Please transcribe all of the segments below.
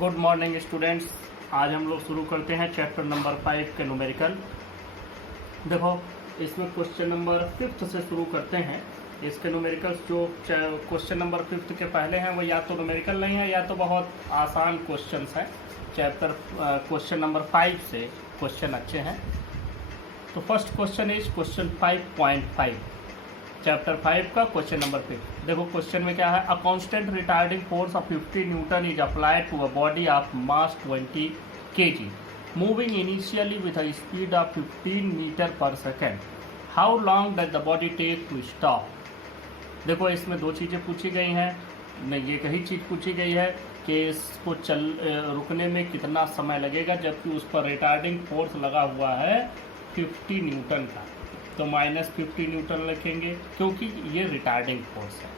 Good morning students. आज हम लोग शुरू करते हैं चैप्टर नंबर 5 के न्यूमेरिकल। देखो, इसमें क्वेश्चन नंबर 5 से शुरू करते हैं। इसके न्यूमेरिकल्स जो क्वेश्चन नंबर 5 के पहले हैं वो या तो न्यूमेरिकल नहीं है या तो बहुत आसान क्वेश्चंस हैं। चैप्टर क्वेश्चन नंबर 5 से क्वेश्चन अच्छे हैं। तो first question is question 5.5 chapter 5 का क्वेश्चन नंबर 5। देखो क्वेश्चन में क्या है, a constant retarding force of 50 newton is applied to a body of mass 20 kg moving initially with a speed of 15 metre पर second. How long does the body take to stop. देखो इसमें दो चीज़ें पूछी गई हैं। ये कही चीज़ पूछी गई है कि इसको रुकने में कितना समय लगेगा, जबकि उस पर रिटार्डिंग फोर्स लगा हुआ है 50 न्यूटन का। तो -50 न्यूटन लिखेंगे क्योंकि ये रिटार्डिंग फोर्स है।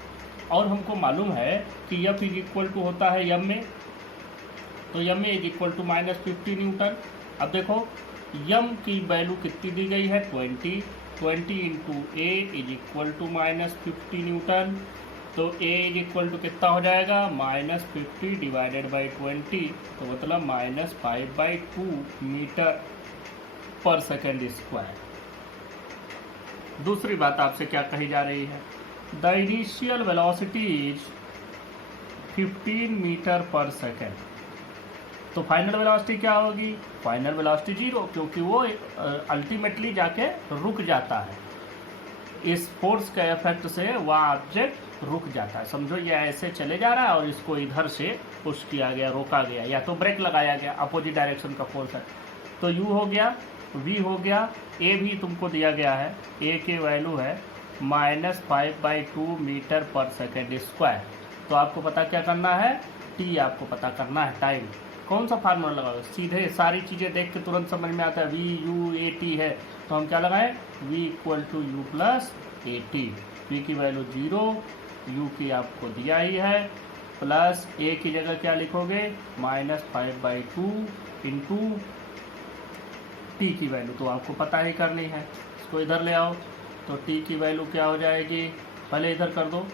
और हमको मालूम है कि F इज इक्वल टू होता है यम में, तो यम में इज इक्वल टू -50 न्यूटन। अब देखो यम की वैल्यू कितनी दी गई है 20 into a is equal to -50 newton. तो ए इज इक्वल टू कितना हो जाएगा -50 डिवाइडेड बाई 20, तो मतलब -5/2 मीटर पर सेकेंड स्क्वायर। दूसरी बात आपसे क्या कही जा रही है, the initial velocity is 15 metre पर सेकेंड। तो फाइनल वेलोसिटी क्या होगी, फाइनल वेलोसिटी 0, क्योंकि वो अल्टीमेटली जाके रुक जाता है। इस फोर्स के इफेक्ट से वह ऑब्जेक्ट रुक जाता है। समझो ये ऐसे चले जा रहा है और इसको इधर से पुश किया गया, रोका गया, या तो ब्रेक लगाया गया, अपोजिट डायरेक्शन का फोर्स है। तो यू हो गया, वी हो गया, ए भी तुमको दिया गया है, ए की वैल्यू है -5/2 मीटर पर सेकेंड स्क्वायर। तो आपको पता क्या करना है, टी आपको पता करना है, टाइम। कौन सा फार्मूला लगाओगे, सीधे सारी चीज़ें देख के तुरंत समझ में आता है, वी यू ए टी है तो हम क्या लगाएं, v equal to u plus A t. V की वैल्यू 0, यू की आपको दिया ही है, प्लस ए की जगह क्या लिखोगे -5/2 इंटू टी की वैल्यू तो आपको पता ही करनी है। इसको इधर ले आओ तो टी की वैल्यू क्या हो जाएगी, पहले इधर कर दो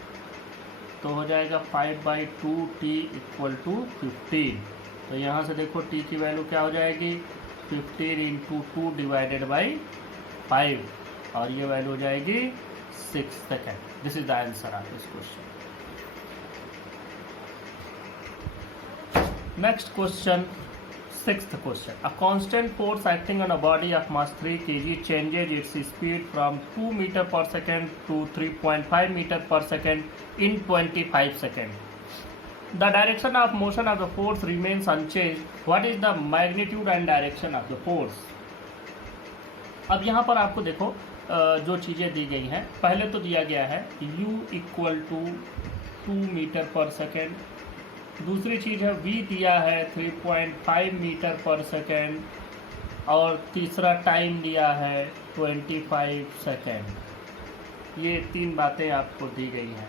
तो हो जाएगा 5/2 टी इक्वल टू 15। तो यहाँ से देखो टी की वैल्यू क्या हो जाएगी 15 इंटू 2 डिवाइडेड बाई 5, और ये वैल्यू हो जाएगी 6 second. This is the answer of this question. Next question, sixth question, a constant force acting on a body of mass 3 kg changes its speed from 2 meter per second to 3.5 meter per second in 25 seconds. The direction of motion of the force remains unchanged. What is the magnitude and direction of the force? अब यहाँ पर आपको देखो जो चीज़ें दी गई हैं, पहले तो दिया गया है u इक्वल टू 2 मीटर पर सेकेंड। दूसरी चीज़ है v दिया है 3.5 मीटर पर सेकेंड, और तीसरा टाइम दिया है 25 सेकेंड। ये तीन बातें आपको दी गई हैं।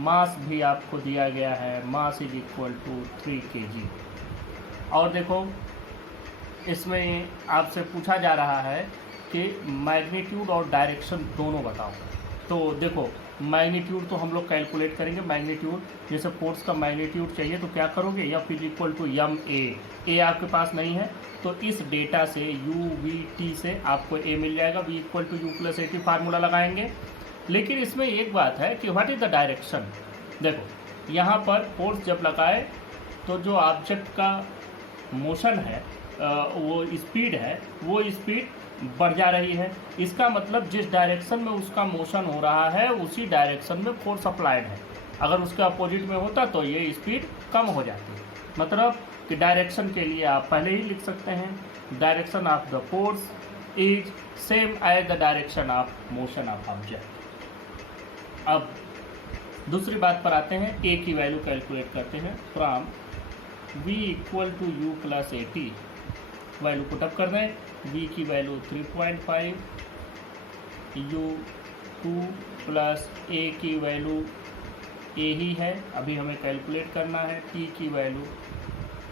मास भी आपको दिया गया है, mass is equal to 3 kg। और देखो इसमें आपसे पूछा जा रहा है कि मैग्नीट्यूड और डायरेक्शन दोनों बताओ। तो देखो मैग्नीट्यूड तो हम लोग कैलकुलेट करेंगे। मैग्नीट्यूड जैसे फोर्स का मैग्नीट्यूड चाहिए तो क्या करोगे, F इज इक्वल टू यम ए आपके पास नहीं है तो इस डेटा से यू वी टी से आपको ए मिल जाएगा, v equal to u plus A t formula लगाएंगे। लेकिन इसमें एक बात है कि व्हाट इज़ द डायरेक्शन। देखो यहाँ पर फोर्स जब लगाए तो जो ऑब्जेक्ट का मोशन है वो स्पीड है, वो स्पीड बढ़ जा रही है। इसका मतलब जिस डायरेक्शन में उसका मोशन हो रहा है उसी डायरेक्शन में फोर्स अप्लाइड है। अगर उसके अपोजिट में होता तो ये स्पीड कम हो जाती है। मतलब कि डायरेक्शन के लिए आप पहले ही लिख सकते हैं, direction of the force is same as the direction of motion of object. अब दूसरी बात पर आते हैं, ए की वैल्यू कैलकुलेट करते हैं। From v equal to u plus A t value put up कर दें। v की वैल्यू 3.5, u 2 प्लस a की वैल्यू a ही है, अभी हमें कैलकुलेट करना है। t की वैल्यू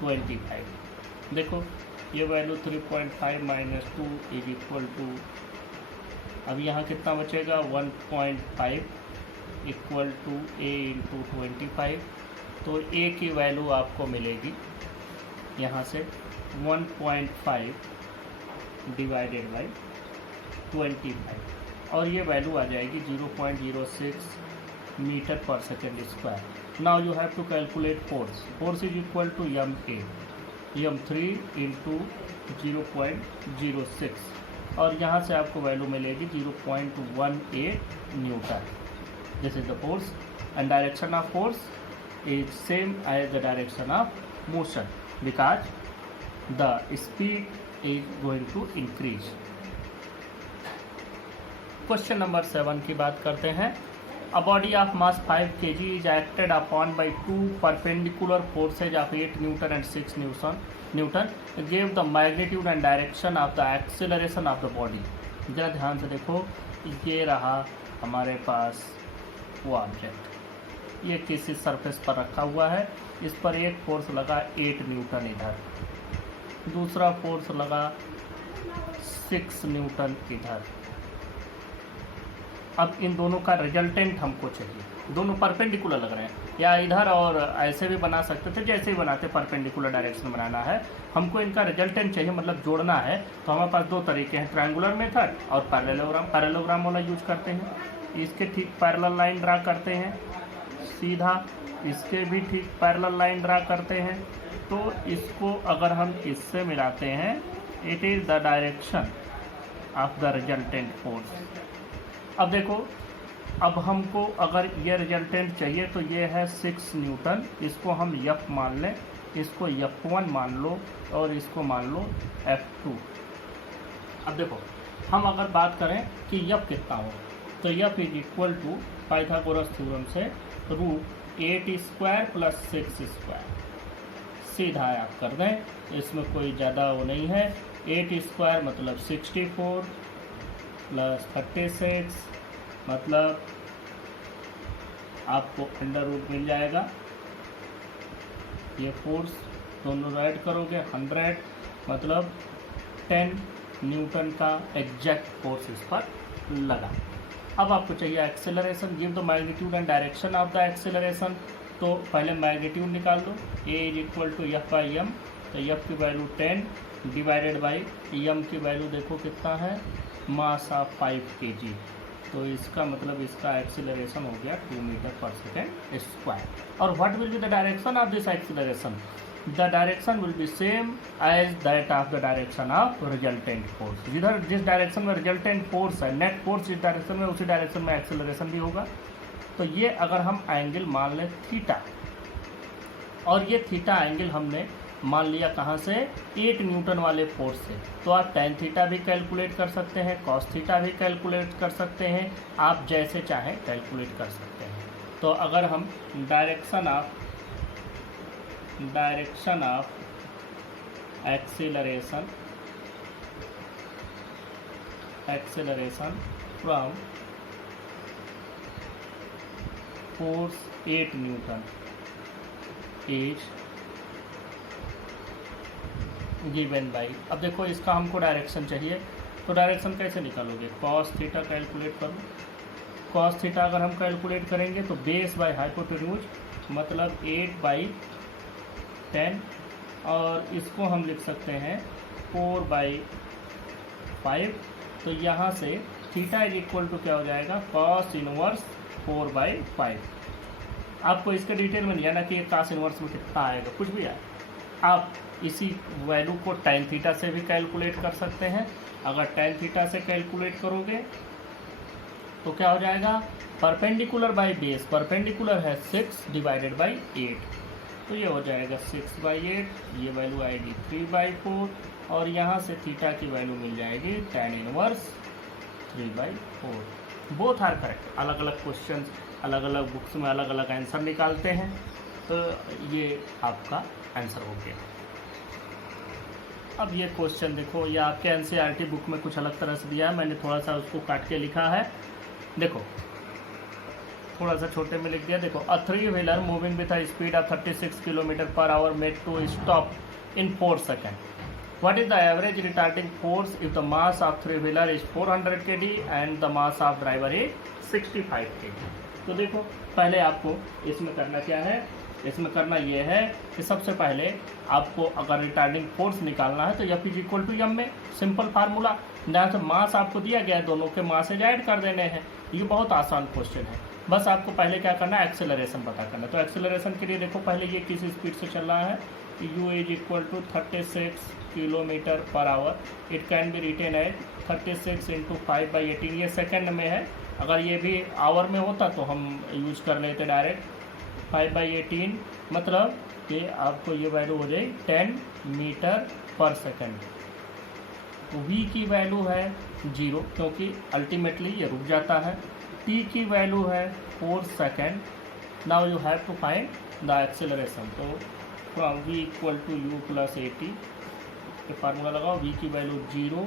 25। देखो ये value 3.5 minus 2 is equal to, अब यहाँ कितना बचेगा 1.5 इक्वल टू a इंटू 25। तो a की वैल्यू आपको मिलेगी यहाँ से 1.5 डिवाइडेड बाई 25 और ये वैल्यू आ जाएगी 0.06 मीटर पर second square. Now you have to calculate force. Force is equal to m3 into 0.06 और यहाँ से आपको वैल्यू मिलेगी 0.18 newton. This is the force and direction of force is same as the direction of motion because the speed is going to increase. Question number 7 की बात करते हैं। A body of mass 5 kg is acted upon by two perpendicular forces of 8 Newton and 6 Newton. Give the magnitude and direction of the acceleration of the body. जरा ध्यान से देखो, ये रहा हमारे पास वो ऑब्जेक्ट, ये किसी सरफेस पर रखा हुआ है। इस पर एक फोर्स लगा 8 न्यूटन इधर, दूसरा फोर्स लगा 6 न्यूटन इधर। अब इन दोनों का रिजल्टेंट हमको चाहिए। दोनों परपेंडिकुलर लग रहे हैं, या इधर और ऐसे भी बना सकते थे, जैसे ही बनाते परपेंडिकुलर डायरेक्शन बनाना है। हमको इनका रिजल्टेंट चाहिए, मतलब जोड़ना है। तो हमारे पास दो तरीके हैं, ट्रायंगुलर मेथड और पैरेललोग्राम। पैरेललोग्राम वाला यूज करते हैं। इसके ठीक पैरेलल लाइन ड्रा करते हैं सीधा, इसके भी ठीक पैरेलल लाइन ड्रा करते हैं। तो इसको अगर हम इससे मिलाते हैं, it is the direction of the resultant force. अब देखो, अब हमको अगर ये रिजल्टेंट चाहिए तो ये है 6 न्यूटन, इसको हम F मान लें, इसको F1 मान लो और इसको मान लो F2। अब देखो, हम अगर बात करें कि F कितना हो, तो F is equal to Pythagoras theorem से √8² + 6²। सीधा आप कर दें, इसमें कोई ज़्यादा वो नहीं है। 8² मतलब 64 + 36 मतलब आपको √ मिल जाएगा। ये फोर्स दोनों ऐड करोगे 100 मतलब 10 न्यूटन का एग्जैक्ट फोर्स इस पर लगा। अब आपको चाहिए acceleration. Give the magnitude and direction of the acceleration. तो पहले मैग्नीट्यूड निकाल लो, A is equal to F/m। तो F की वैल्यू 10 डिवाइडेड बाई m की वैल्यू देखो कितना है, मास ऑफ 5 kg। तो इसका मतलब इसका एक्सीलरेशन हो गया 2 मीटर पर सेकेंड स्क्वायर। और what will be the direction of this acceleration? The direction will be same as that of the direction of resultant force. जिधर जिस डायरेक्शन में रिजल्टेंट फोर्स है, नेट फोर्स जिस डायरेक्शन में, उसी डायरेक्शन में एक्सीलरेशन भी होगा। तो ये अगर हम एंगल मान लें थीटा, और ये थीटा एंगल हमने मान लिया कहाँ से, 8 न्यूटन वाले फोर्स से। तो आप tan थीटा भी कैलकुलेट कर सकते हैं, cos थीटा भी कैलकुलेट कर सकते हैं, आप जैसे चाहें कैलकुलेट कर सकते हैं। तो अगर हम direction of acceleration from force 8 Newton is given by, अब देखो इसका हमको डायरेक्शन चाहिए। तो डायरेक्शन कैसे निकालोगे, cos थीटा कैलकुलेट करो। cos थीटा अगर हम कैलकुलेट करेंगे तो बेस बाय हाइपोटेन्यूज मतलब 8/10, और इसको हम लिख सकते हैं 4/5। तो यहाँ से थीटा इज इक्वल टू क्या हो जाएगा, cos इनवर्स 4/5। आपको इसके डिटेल में नहीं जाना कि cos इनवर्स में कितना आएगा, कुछ भी आए। आप इसी वैल्यू को tan थीटा से भी कैलकुलेट कर सकते हैं। अगर tan थीटा से कैलकुलेट करोगे तो क्या हो जाएगा, परपेंडिकुलर बाई बेस, परपेंडिकुलर है 6 डिवाइडेड बाई 8, तो ये हो जाएगा 6/8। ये वैल्यू आएगी 3/4 और यहाँ से थीटा की वैल्यू मिल जाएगी tan inverse 3/4। Both are correct. अलग अलग क्वेश्चन अलग अलग बुक्स में अलग अलग आंसर निकालते हैं, तो ये आपका आंसर हो गया। अब ये क्वेश्चन देखो, ये आपके NCERT बुक में कुछ अलग तरह से दिया है, मैंने थोड़ा सा उसको काट के लिखा है। देखो थोड़ा सा छोटे में लिख दिया। देखो, a three wheeler moving with a speed of 36 km/h made to stop in 4 second. What is the average retarding force if the mass of three wheeler is 400 kg and the mass of driver is 65 kg। तो देखो पहले आपको इसमें करना क्या है, इसमें करना ये है कि सबसे पहले आपको अगर रिटार्डिंग फोर्स निकालना है तो F is equal to M में, सिंपल फार्मूला, जहाँ से मास आपको दिया गया है दोनों के मासेज ऐड कर देने हैं। ये बहुत आसान क्वेश्चन है। बस आपको पहले क्या करना है, एक्सेलरेशन पता करना है। तो एक्सेलरेशन के लिए देखो पहले ये किस स्पीड से चल रहा है, u is equal to 36 kilometre per hour. It can be written as 36 into 5/18, ये सेकेंड में है। अगर ये भी आवर में होता तो हम यूज कर लेते डायरेक्ट। 5/18 मतलब कि आपको ये वैल्यू हो जाएगी 10 मीटर पर सेकेंड। तो v की वैल्यू है 0 क्योंकि अल्टीमेटली ये रुक जाता है। t की वैल्यू है 4 second. Now you have to find the acceleration. तो from v equal to u plus 80 ये फार्मूला लगाओ। v की value 0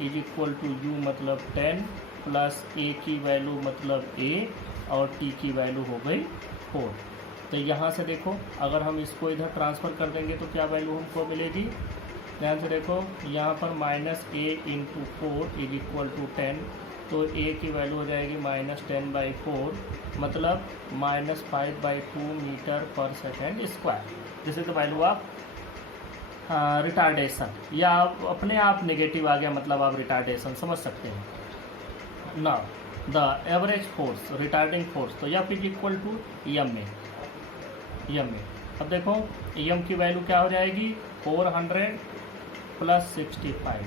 is equal to u मतलब 10 प्लस a की वैल्यू मतलब a और t की वैल्यू हो गई 4। तो यहाँ से देखो अगर हम इसको इधर ट्रांसफ़र कर देंगे तो क्या वैल्यू हमको मिलेगी, ध्यान से देखो यहाँ पर -a into 4 is equal to 10। तो a की वैल्यू हो जाएगी -10/4 मतलब -5/2 मीटर पर second square. This is the value of retardation, या अपने आप नेगेटिव आ गया मतलब आप रिटार्डेशन समझ सकते हैं। Now the average force, retarding force, तो F is equal to M में। अब देखो एम की वैल्यू क्या हो जाएगी 400 प्लस 65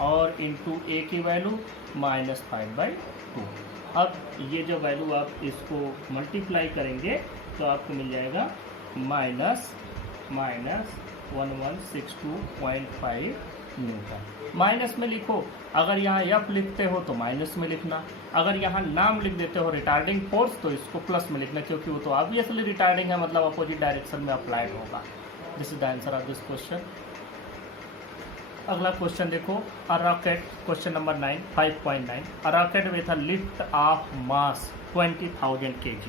और इंटू ए की वैल्यू -5/2। अब ये जो वैल्यू आप इसको मल्टीप्लाई करेंगे तो आपको मिल जाएगा -1162.5 न्यूटन। माइनस में लिखो, अगर यहाँ एफ लिखते हो तो माइनस में लिखना, अगर यहाँ नाम लिख देते हो रिटार्डिंग फोर्स तो इसको प्लस में लिखना, क्योंकि वो तो ऑब्वियसली रिटार्डिंग है मतलब अपोजिट डायरेक्शन में अप्लाइड होगा। This is the answer of this question. अगला क्वेश्चन देखो, a rocket, question number 9 5.9, a rocket with a lift of mass 20,000 kg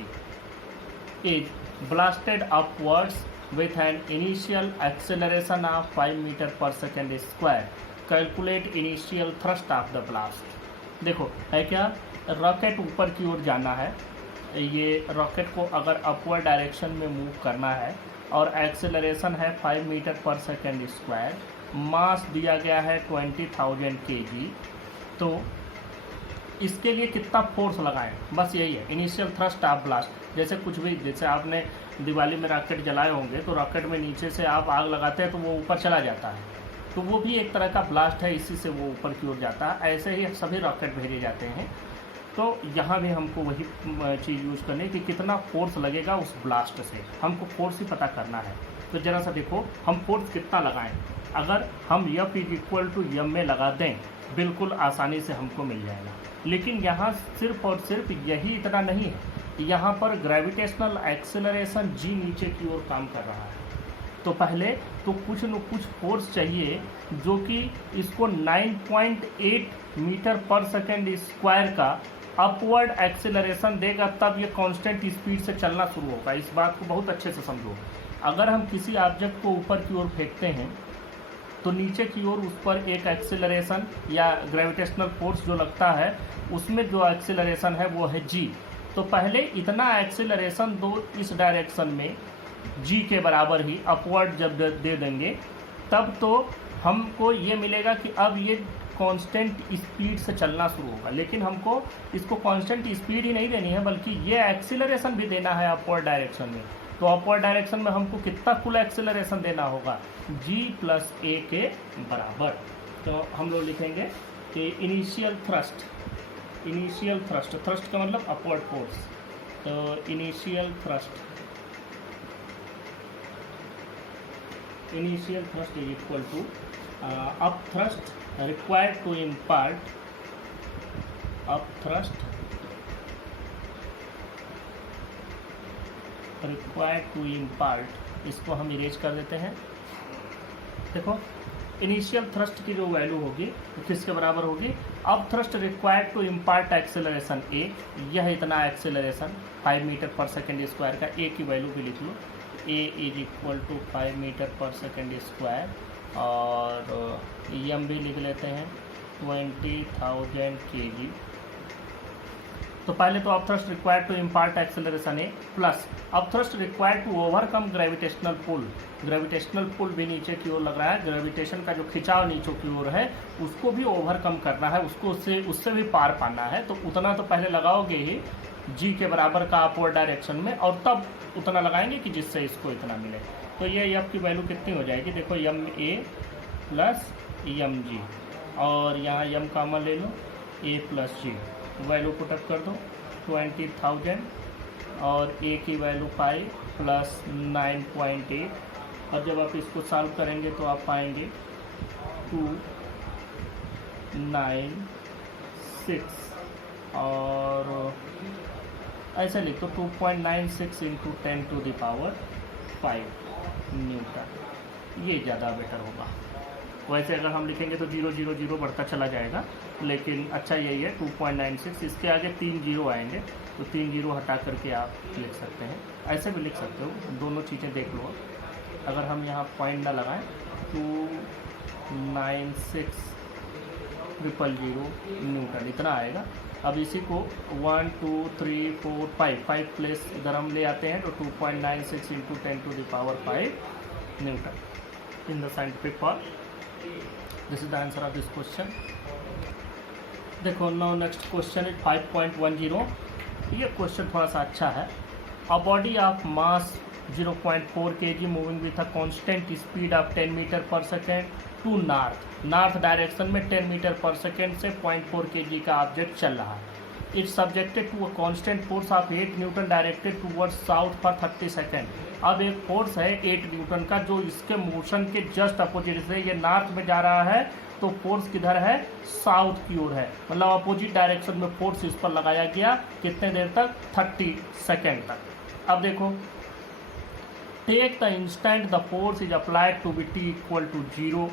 is blasted upwards with an initial acceleration of 5 meter per second square. Calculate initial thrust of the blast. देखो है क्या, rocket ऊपर की ओर जाना है, ये rocket को अगर अपवर्ड डायरेक्शन में मूव करना है और एक्सेलरेशन है 5 मीटर पर सेकेंड स्क्वायर, मास दिया गया है 20,000 kg। तो इसके लिए कितना फोर्स लगाएं, बस यही है इनिशियल थ्रस्ट ऑफ ब्लास्ट। जैसे कुछ भी, जैसे आपने दिवाली में रॉकेट जलाए होंगे तो रॉकेट में नीचे से आप आग लगाते हैं तो वो ऊपर चला जाता है, तो वो भी एक तरह का ब्लास्ट है, इसी से वो ऊपर की ओर जाता है। ऐसे ही सभी रॉकेट भेजे जाते हैं। तो यहाँ भी हमको वही चीज़ यूज़ करनी है कि कितना फोर्स लगेगा उस ब्लास्ट से, हमको फोर्स ही पता करना है। तो ज़रा सा देखो हम फोर्स कितना लगाएं, अगर हम F is equal to M में लगा दें बिल्कुल आसानी से हमको मिल जाएगा। लेकिन यहाँ सिर्फ और सिर्फ यही इतना नहीं है, यहाँ पर ग्रेविटेशनल एक्सेलरेशन g नीचे की ओर काम कर रहा है। तो पहले तो कुछ न कुछ फोर्स चाहिए जो कि इसको 9.8 मीटर पर सेकेंड स्क्वायर का अपवर्ड एक्सेलरेशन देगा, तब ये कांस्टेंट स्पीड से चलना शुरू होगा। इस बात को बहुत अच्छे से समझो। अगर हम किसी ऑब्जेक्ट को ऊपर की ओर फेंकते हैं तो नीचे की ओर उस पर एक एक्सेलरेशन या ग्रेविटेशनल फोर्स जो लगता है, उसमें जो एक्सेलरेशन है वो है g। तो पहले इतना एक्सेलरेशन दो इस डायरेक्शन में g के बराबर ही अपवर्ड जब दे देंगे, तब तो हमको ये मिलेगा कि अब ये कांस्टेंट स्पीड से चलना शुरू होगा। लेकिन हमको इसको कांस्टेंट स्पीड ही नहीं देनी है, बल्कि ये एक्सेलरेशन भी देना है अपवर्ड डायरेक्शन में। तो अपवर्ड डायरेक्शन में हमको कितना कुल एक्सेलरेशन देना होगा, g प्लस a के बराबर। तो हम लोग लिखेंगे कि इनिशियल थ्रस्ट का मतलब अपवर्ड फोर्स, तो initial thrust is equal to up thrust required to impart, इसको हम इरेज कर देते हैं। देखो इनिशियल थ्रस्ट की जो वैल्यू होगी तो किसके बराबर होगी, अब thrust required to impart acceleration a, यह इतना एक्सेलरेशन 5 मीटर पर सेकेंड स्क्वायर का, a की वैल्यू भी लिख लो, a is equal to 5 metre पर सेकेंड स्क्वायर, और एम भी लिख लेते हैं 20,000 kg। तो पहले तो upthrust required to impart acceleration a plus upthrust required to overcome gravitational pull. Gravitational pull भी नीचे की ओर लग रहा है, ग्रेविटेशन का जो खिंचाव नीचे की ओर है उसको भी ओवरकम करना है, उसको उससे भी पार पाना है। तो उतना तो पहले लगाओगे ही जी के बराबर का अपवर्ड डायरेक्शन में, और तब उतना लगाएंगे कि जिससे इसको इतना मिले। तो ये एफ की वैल्यू कितनी हो जाएगी, देखो m a plus m g, और यहाँ एम कॉमन ले लो, a plus g, value put up कर दो 20,000, और ए की वैल्यू पाई प्लस 9.8, और जब आप इसको सॉल्व करेंगे तो आप पाएंगे 296, और ऐसे लिख दो 2.96 इंटू 10⁵ न्यूटन, ये ज़्यादा बेटर होगा। वैसे अगर हम लिखेंगे तो 000 बढ़ता चला जाएगा, लेकिन अच्छा यही है 2.96, इसके आगे 3 जीरो आएंगे तो 3 जीरो हटा करके आप लिख सकते हैं, ऐसे भी लिख सकते हो, दोनों चीज़ें देख लो। अगर हम यहाँ पॉइंट ना लगाएं 296,000 न्यूटन इतना आएगा। अब इसी को 1 2 3 4 5 प्लेस इधर हम ले आते हैं तो 2.96 into 10⁵ newton in the scientific form. This is the answer of this question. देखो नाउ नेक्स्ट क्वेश्चन इज 5.10। ये क्वेश्चन थोड़ा सा अच्छा है। A body of mass 0.4 kg moving with a constant speed of 10 metre पर सेकेंड टू नॉर्थ डायरेक्शन में 10 metre पर second से 0.4 kg का ऑब्जेक्ट चल रहा है। It's subjected to a constant force of 8 newton directed towards south for 30 second. अब एक फोर्स है 8 न्यूटन का जो इसके मोशन के जस्ट अपोजिट से, ये नॉर्थ में जा रहा है तो फोर्स किधर है, साउथ की ओर है, मतलब अपोजिट डायरेक्शन में फोर्स इस पर लगाया गया। कितने देर तक, 30 सेकेंड तक। अब देखो, take the instant the force is applied to be t equal to 0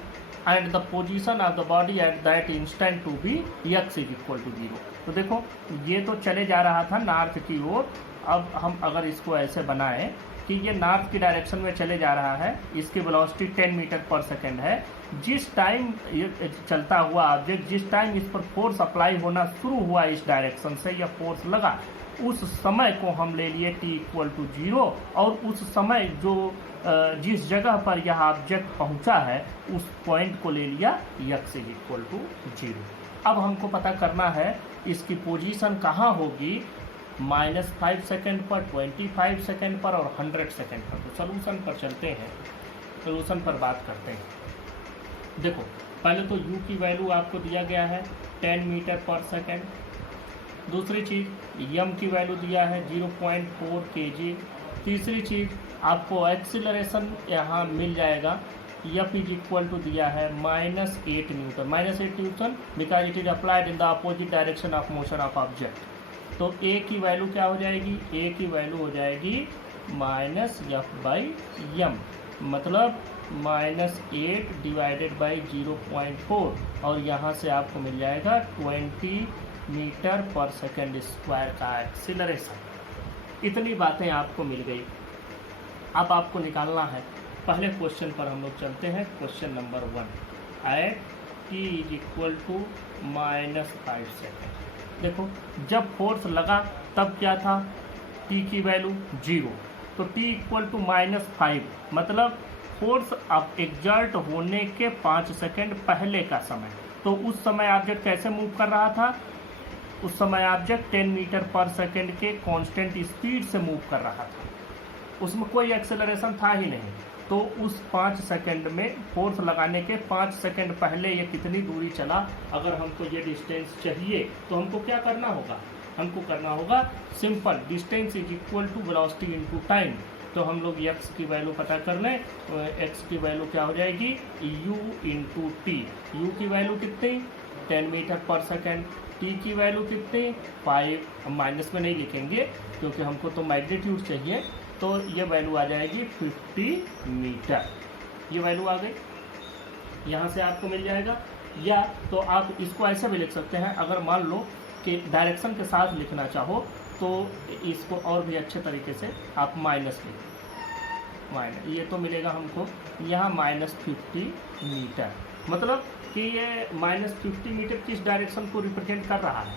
and the position of the body at that instant to be x is equal to 0। तो देखो ये तो चले जा रहा था नॉर्थ की ओर। अब हम अगर इसको ऐसे बनाएं कि ये नॉर्थ की डायरेक्शन में चले जा रहा है, इसकी वेलोसिटी 10 मीटर पर सेकेंड है। जिस टाइम ये चलता हुआ ऑब्जेक्ट, जिस टाइम इस पर फोर्स अप्लाई होना शुरू हुआ इस डायरेक्शन से, यह फोर्स लगा, उस समय को हम ले लिए t इक्वल टू 0, और उस समय जो जिस जगह पर यह ऑब्जेक्ट पहुंचा है उस पॉइंट को ले लिया x इज इक्वल टू 0। अब हमको पता करना है इसकी पोजीशन कहाँ होगी, -5 सेकेंड पर, 25 सेकेंड पर और 100 सेकेंड पर। तो सोल्यूशन पर चलते हैं, सोल्यूशन पर बात करते हैं। देखो पहले तो u की वैल्यू आपको दिया गया है 10 मीटर पर सेकेंड। दूसरी चीज़ m की वैल्यू दिया है 0.4 kg। तीसरी चीज़ आपको एक्सीलरेशन यहाँ मिल जाएगा, f इज इक्वल टू दिया है -8 Newton, -8 Newton because it is applied in the opposite direction of motion of object. तो a की वैल्यू क्या हो जाएगी, a की वैल्यू हो जाएगी -f/m, मतलब -8 डिवाइडेड बाई 0.4, और यहाँ से आपको मिल जाएगा 20 मीटर पर सेकेंड स्क्वायर का एक्सीलरेशन। इतनी बातें आपको मिल गई। अब आपको निकालना है, पहले क्वेश्चन पर हम लोग चलते हैं। Question number 1, at t is equal to -5 second. देखो जब फोर्स लगा तब क्या था, t की वैल्यू 0, तो t इक्वल टू -5 मतलब फोर्स अब एग्जर्ट होने के 5 सेकेंड पहले का समय। तो उस समय ऑब्जेक्ट कैसे मूव कर रहा था, उस समय ऑब्जेक्ट 10 मीटर पर सेकेंड के कांस्टेंट स्पीड से मूव कर रहा था, उसमें कोई एक्सेलरेशन था ही नहीं। तो उस 5 सेकेंड में फोर्स लगाने के 5 सेकेंड पहले ये कितनी दूरी चला। अगर हमको ये डिस्टेंस चाहिए तो हमको क्या करना होगा, हमको करना होगा simple, distance is equal to velocity into time. तो हम लोग x की वैल्यू पता कर लें, तो x की वैल्यू क्या हो जाएगी, u इंटू टी। u की वैल्यू कितनी, 10 मीटर पर सेकेंड। t की वैल्यू कितनी, 5, हम माइनस में नहीं लिखेंगे क्योंकि हमको तो मैग्नीट्यूड चाहिए। तो ये वैल्यू आ जाएगी 50 मीटर, ये वैल्यू आ गई, यहाँ से आपको मिल जाएगा। या तो आप इसको ऐसे भी लिख सकते हैं, अगर मान लो कि डायरेक्शन के साथ लिखना चाहो तो इसको और भी अच्छे तरीके से आप माइनस लिख, ये तो मिलेगा हमको यहाँ -50 मीटर। मतलब कि ये -50 मीटर किस डायरेक्शन को रिप्रेजेंट कर रहा है,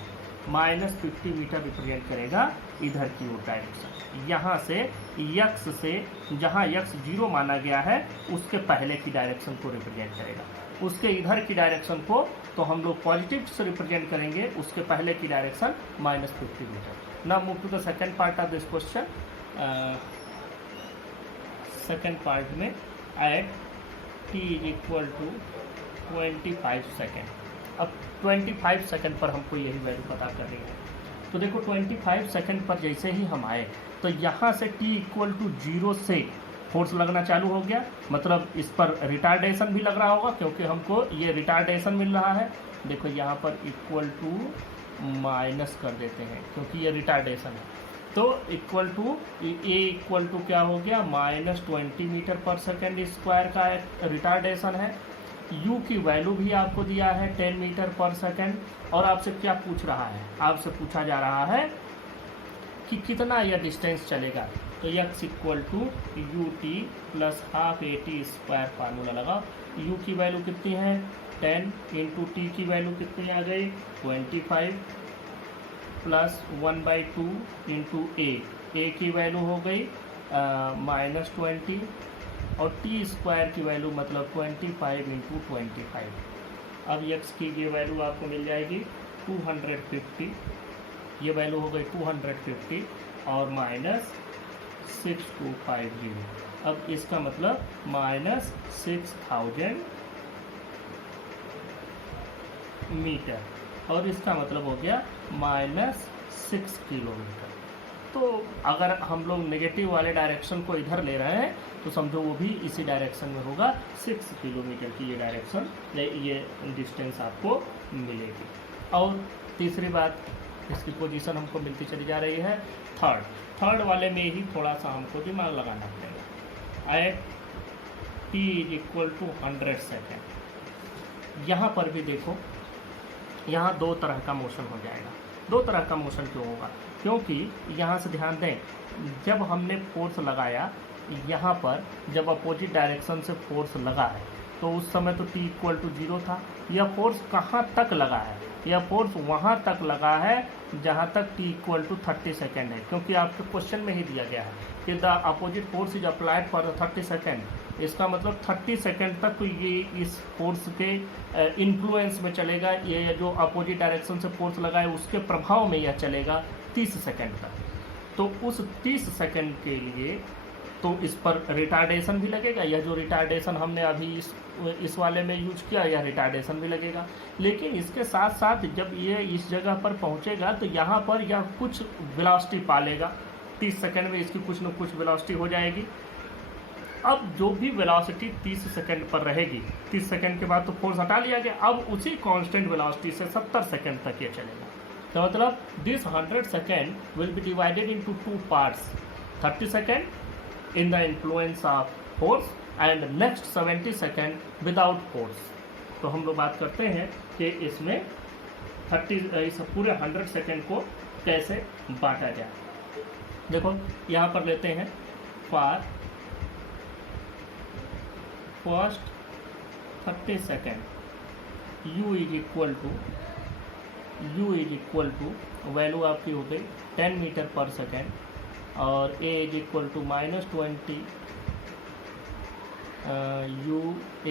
-50 मीटर रिप्रेजेंट करेगा इधर की ओर डायरेक्शन। यहाँ से यक्स से जहाँ यक्स 0 माना गया है उसके पहले की डायरेक्शन को रिप्रेजेंट करेगा। उसके इधर की डायरेक्शन को तो हम लोग पॉजिटिव से रिप्रेजेंट करेंगे, उसके पहले की direction -50 metre. Now move to the second part of this question. Second part में at t equal to 25 second. अब 25 सेकेंड पर हमको यही वैल्यू पता करनी है। तो देखो 25 सेकेंड पर जैसे ही हम आए तो यहाँ से t इक्वल टू 0 से फोर्स लगना चालू हो गया, मतलब इस पर रिटार्डेशन भी लग रहा होगा क्योंकि हमको ये रिटार्डेशन मिल रहा है। देखो यहाँ पर इक्वल टू माइनस कर देते हैं क्योंकि ये रिटार्डेशन है। तो equal to a equal to क्या हो गया, -20 मीटर पर सेकेंड स्क्वायर का रिटार्डेशन है। u की वैल्यू भी आपको दिया है 10 मीटर पर सेकेंड। और आपसे क्या पूछ रहा है, आपसे पूछा जा रहा है कि कितना यह डिस्टेंस चलेगा। तो x equal to u t plus half a t square formula लगा। u की वैल्यू कितनी है 10 इंटू टी की वैल्यू कितनी आ गई 25 प्लस 1/2 इंटू ए की वैल्यू हो गई -20 और टी स्क्वायर की वैल्यू मतलब 25 इंटू 25। अब यक्स की ये वैल्यू आपको मिल जाएगी 250, ये वैल्यू हो गई 250 और -6250। अब इसका मतलब -6000 मीटर और इसका मतलब हो गया -6 किलोमीटर। तो अगर हम लोग नेगेटिव वाले डायरेक्शन को इधर ले रहे हैं तो समझो वो भी इसी डायरेक्शन में होगा। 6 किलोमीटर की ये डायरेक्शन, ये डिस्टेंस आपको मिलेगी। और तीसरी बात, इसकी पोजीशन हमको मिलती चली जा रही है थर्ड वाले में ही थोड़ा सा हमको दिमाग लगाना पड़ेगा। At t equal to 100 second. यहाँ पर भी देखो, यहाँ दो तरह का मोशन हो जाएगा। दो तरह का मोशन क्यों होगा, क्योंकि यहाँ से ध्यान दें, जब हमने फोर्स लगाया यहाँ पर, जब अपोजिट डायरेक्शन से फोर्स लगा है तो उस समय तो t इक्वल टू 0 था। यह फोर्स कहाँ तक लगा है, यह फोर्स वहाँ तक लगा है जहाँ तक t इक्वल टू 30 सेकेंड है, क्योंकि आपके क्वेश्चन में ही दिया गया है कि the opposite force is applied for 30 second. इसका मतलब 30 सेकेंड तक तो ये इस फोर्स के इन्फ्लुएंस में चलेगा। ये जो अपोजिट डायरेक्शन से फोर्स लगा है उसके प्रभाव में यह चलेगा 30 सेकेंड तक। तो उस 30 सेकेंड के लिए तो इस पर रिटार्डेशन भी लगेगा। यह जो रिटार्डेशन हमने अभी इस वाले में यूज किया, यह रिटार्डेशन भी लगेगा। लेकिन इसके साथ साथ जब ये इस जगह पर पहुंचेगा तो यहाँ पर यह कुछ वेलोसिटी पालेगा। 30 सेकेंड में इसकी कुछ न कुछ वेलोसिटी हो जाएगी। अब जो भी वेलोसिटी 30 सेकेंड पर रहेगी, 30 सेकेंड के बाद तो फोर्स हटा लिया गया, अब उसी कांस्टेंट वेलोसिटी से 70 सेकेंड तक ये चलेगा। तो मतलब this 100 second will be divided into 2 parts, 30 second in the influence of force and next 70 second without force. तो हम लोग बात करते हैं कि इसमें इस पूरे 100 सेकेंड को कैसे बांटा जाए। देखो यहाँ पर लेते हैं for first 30 second u is equal to value आपकी हो गई 10 मीटर पर सेकेंड और a is equal to -20 u a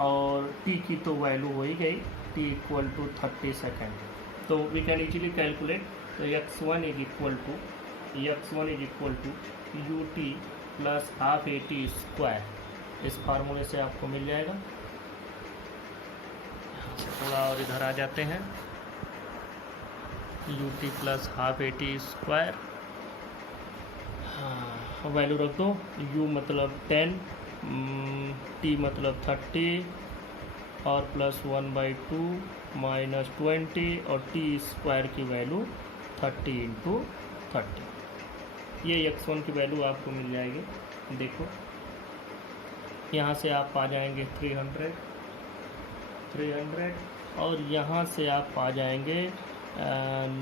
और t की तो वैल्यू हो ही गई, t इक्वल टू 30 सेकेंड। तो वी कैन इजीली कैलकुलेट। तो x1 is equal to u t plus half a t square, इस फार्मूले से आपको मिल जाएगा। थोड़ा और इधर आ जाते हैं, you t plus half a t square, value रख दो। u मतलब 10, t मतलब 30 और प्लस 1/2 -20 और t स्क्वायर की वैल्यू 30 इंटू 30। ये x1 की वैल्यू आपको मिल जाएगी। देखो यहाँ से आप आ जाएंगे 300 और यहाँ से आप आ जाएंगे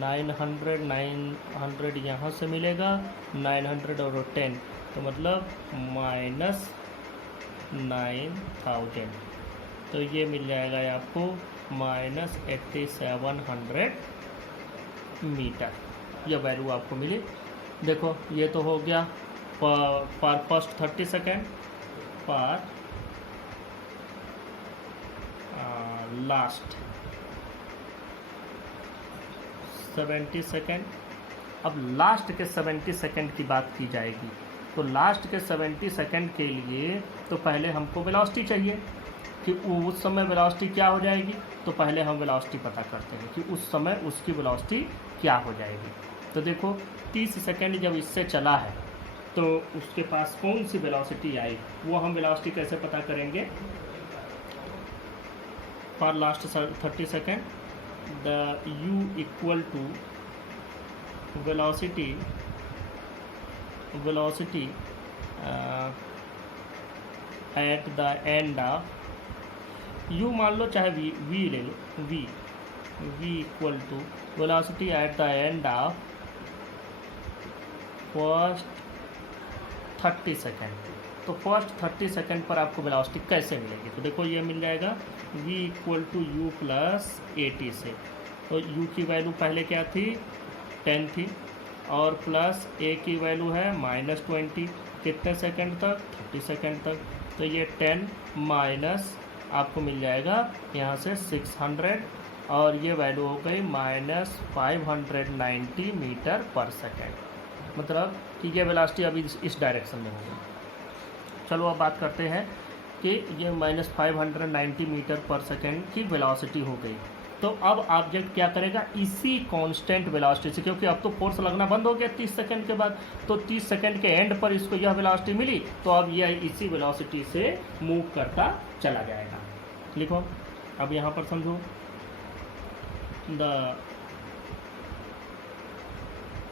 900 यहाँ से मिलेगा 900 और 10, तो मतलब -9000। तो ये मिल जाएगा आपको -8700 मीटर, ये वैल्यू आपको मिली। देखो ये तो हो गया पर फर्स्ट 30 सेकेंड, पर लास्ट 70 सेकेंड। अब लास्ट के 70 सेकेंड की बात की जाएगी, तो लास्ट के 70 सेकेंड के लिए तो पहले हमको वेलोसिटी चाहिए कि उस समय वेलोसिटी क्या हो जाएगी। तो पहले हम वेलोसिटी पता करते हैं कि उस समय उसकी वेलोसिटी क्या हो जाएगी। तो देखो 30 सेकेंड जब इससे चला है तो उसके पास कौन सी वेलोसिटी आई, वो हम वेलोसिटी कैसे पता करेंगे। For last 30 second the u equal to velocity at the end of u मान लो, चाहे v ले लो, v equal to velocity at the end of first 30 second. तो फर्स्ट 30 सेकेंड पर आपको वेलोसिटी कैसे मिलेगी, तो देखो ये मिल जाएगा v equal to u plus AT से। तो u की वैल्यू पहले क्या थी, 10 थी, और प्लस a की वैल्यू है -20, कितने सेकेंड तक, 30 सेकेंड तक। तो ये 10 माइनस आपको मिल जाएगा यहाँ से 600, और ये वैल्यू हो गई -590 मीटर पर सेकेंड, मतलब कि ये वेलोसिटी अभी इस डायरेक्शन में होगी। चलो अब बात करते हैं कि ये -590 मीटर पर सेकेंड की वेलोसिटी हो गई। तो अब ऑब्जेक्ट क्या करेगा, इसी कांस्टेंट वेलोसिटी से, क्योंकि अब तो फोर्स लगना बंद हो गया 30 सेकेंड के बाद, तो 30 सेकेंड के एंड पर इसको यह वेलोसिटी मिली, तो अब यह इसी वेलोसिटी से मूव करता चला जाएगा। लिखो अब यहाँ पर समझो, the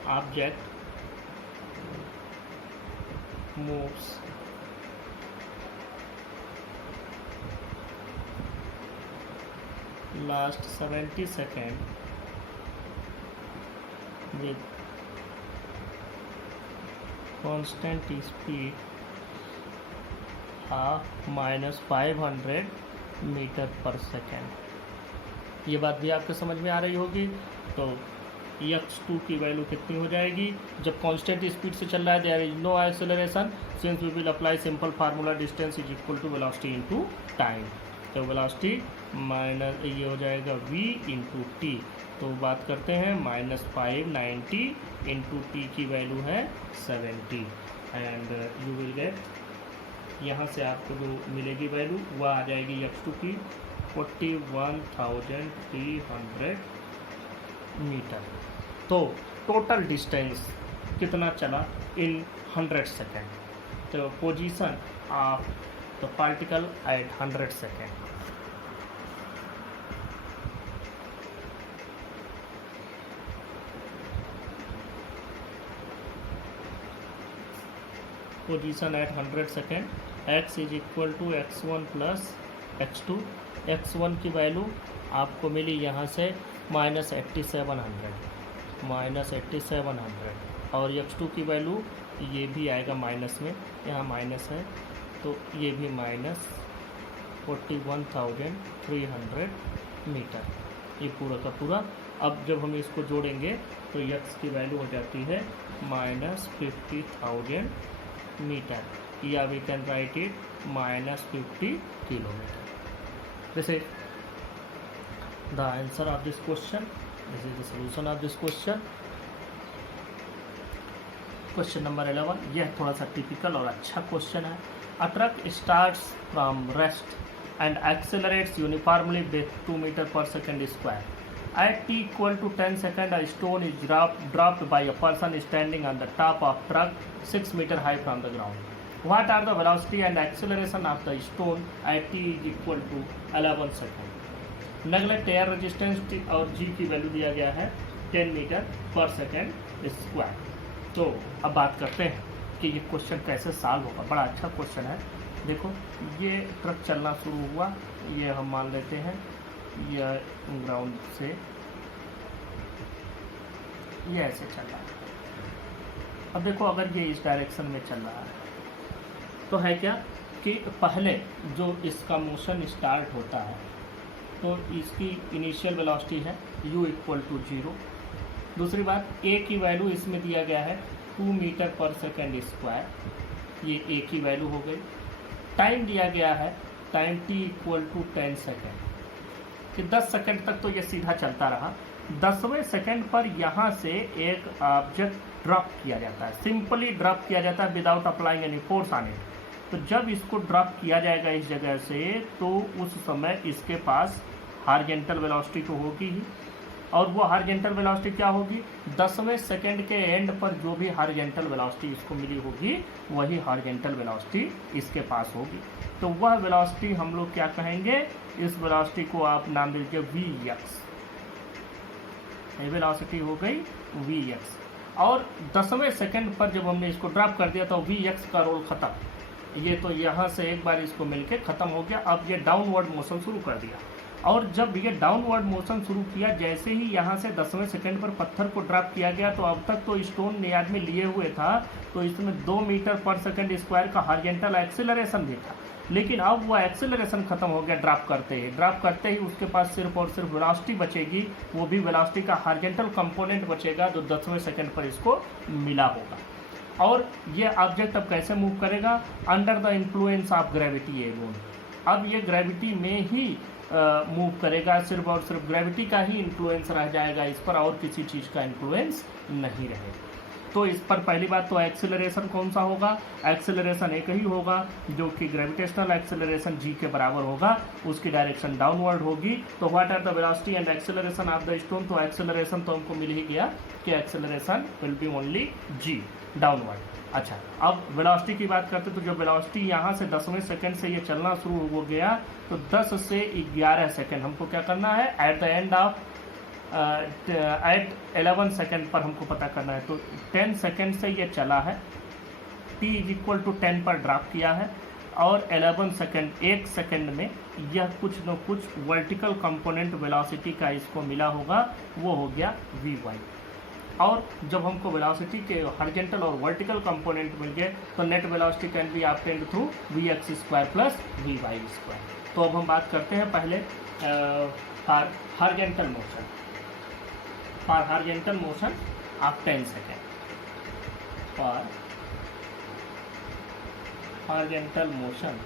object moves last 70 second with constant speed -500 metre पर सेकेंड। ये बात भी आपके समझ में आ रही होगी। तो x2 की वैल्यू कितनी हो जाएगी, जब कांस्टेंट स्पीड से चल रहा है, there is no acceleration, since we will apply simple formula distance is equal to velocity into time. तो वेलोसिटी माइनस ये हो जाएगा v इंटू टी। तो बात करते हैं -590 इंटू टी की वैल्यू है 70, एंड यू विल गेट, यहाँ से आपको जो मिलेगी वैल्यू वह आ जाएगी x2 की 41,300 मीटर। तो टोटल डिस्टेंस कितना चला इन 100 सेकेंड, तो position of the particle at 100 second. Position at 100 second, x is equal to x1 plus x2। x1 की वैल्यू आपको मिली यहाँ से -8700, और x2 की वैल्यू ये भी आएगा माइनस में, यहाँ माइनस है, तो ये भी -41,300 मीटर, ये पूरा का पूरा। अब जब हम इसको जोड़ेंगे तो x की वैल्यू हो जाती है -50,000 मीटर, या we can write it -50 kilometre. This is the answer of this question, this is the solution of this question. Question number 11, यह थोड़ा सा टिपिकल और अच्छा क्वेश्चन है। A truck starts from rest and accelerates uniformly with 2 metre पर second square. At t equal to 10 seconds, a stone is dropped by a person standing on the top of truck 6 meter high from the ground. What are the velocity and acceleration of the stone at t is equal to 11 seconds? Neglect air resistance और g की value दिया गया है 10 metre पर second square. तो अब बात करते हैं कि ये क्वेश्चन कैसे सॉल्व होगा। बड़ा अच्छा क्वेश्चन है। देखो ये ट्रक चलना शुरू हुआ, ये हम मान लेते हैं यह ग्राउंड से ये ऐसे चल रहा है। अब देखो अगर ये इस डायरेक्शन में चल रहा है तो है क्या कि पहले जो इसका मोशन स्टार्ट होता है तो इसकी इनिशियल वेलोसिटी है u इक्वल टू 0, दूसरी बात ए की वैल्यू इसमें दिया गया है 2 मीटर पर सेकेंड स्क्वायर, ये ए की वैल्यू हो गई। टाइम दिया गया है time t equal to 10 second, कि 10 सेकेंड तक तो ये सीधा चलता रहा। 10वें सेकेंड पर यहाँ से एक ऑब्जेक्ट ड्रॉप किया जाता है, सिंपली ड्रॉप किया जाता है विदाउट अप्लाइंग एनी फोर्स आने। तो जब इसको ड्रॉप किया जाएगा इस जगह से, तो उस समय इसके पास हॉरिजॉन्टल वेलोसिटी तो होगी ही, और वो हॉरिजॉन्टल वेलोसिटी क्या होगी, 10वें सेकेंड के एंड पर जो भी हॉरिजॉन्टल वेलोसिटी इसको मिली होगी वही हॉरिजॉन्टल वेलोसिटी इसके पास होगी। तो वह वेलोसिटी हम लोग क्या कहेंगे, इस वेलोसिटी को आप नाम दीजिए Vx। ये वेलोसिटी हो गई Vx, और 10वें सेकेंड पर जब हमने इसको ड्रॉप कर दिया तो Vx का रोल खत्म। ये तो यहाँ से एक बार इसको मिलके ख़त्म हो गया। अब ये डाउनवर्ड मोशन शुरू कर दिया, और जब ये डाउनवर्ड मोशन शुरू किया, जैसे ही यहाँ से 10वें सेकंड पर पत्थर को ड्रॉप किया गया, तो अब तक तो स्टोन ने आदमी लिए हुए था, तो इसमें 2 मीटर पर सेकंड स्क्वायर का हॉरिजॉन्टल एक्सेलरेशन भी था। लेकिन अब वो एक्सेलरेशन खत्म हो गया ड्रॉप करते ही उसके पास सिर्फ और सिर्फ वेलोसिटी बचेगी, वो भी वेलोसिटी का हॉरिजॉन्टल कंपोनेंट बचेगा जो 10वें सेकंड पर इसको मिला होगा। और ये ऑब्जेक्ट अब कैसे मूव करेगा, under the influence of gravity alone. अब ये ग्रेविटी में ही मूव करेगा, सिर्फ और सिर्फ ग्रेविटी का ही इन्फ्लुएंस रह जाएगा इस पर, और किसी चीज़ का इन्फ्लुएंस नहीं रहेगा। तो इस पर पहली बात तो एक्सेलरेशन कौन सा होगा, एक्सेलरेशन एक ही होगा जो कि ग्रेविटेशनल एक्सेलरेशन g के बराबर होगा, उसकी डायरेक्शन डाउनवर्ड होगी। तो what are the velocity and acceleration of the stone, तो एक्सेलरेशन तो हमको मिल ही गया कि acceleration will be only g downward. अच्छा, अब वेलोसिटी की बात करते तो जो वेलोसिटी यहाँ से 10वें सेकंड से ये चलना शुरू हो गया, तो 10 से 11 सेकंड हमको क्या करना है, at the end of at 11 second पर हमको पता करना है। तो 10 सेकंड से ये चला है, t इज इक्वल टू 10 पर ड्रॉप किया है, और 11 सेकंड, 1 सेकंड में यह कुछ न कुछ वर्टिकल कंपोनेंट वेलोसिटी का इसको मिला होगा, वो हो गया vy। और जब हमको वेलोसिटी के हॉरिजॉन्टल और वर्टिकल कंपोनेंट मिल गए, तो net velocity can be obtained through vx square plus vy square. तो अब हम बात करते हैं पहले for horizontal motion, for horizontal motion of 10 second, for horizontal motion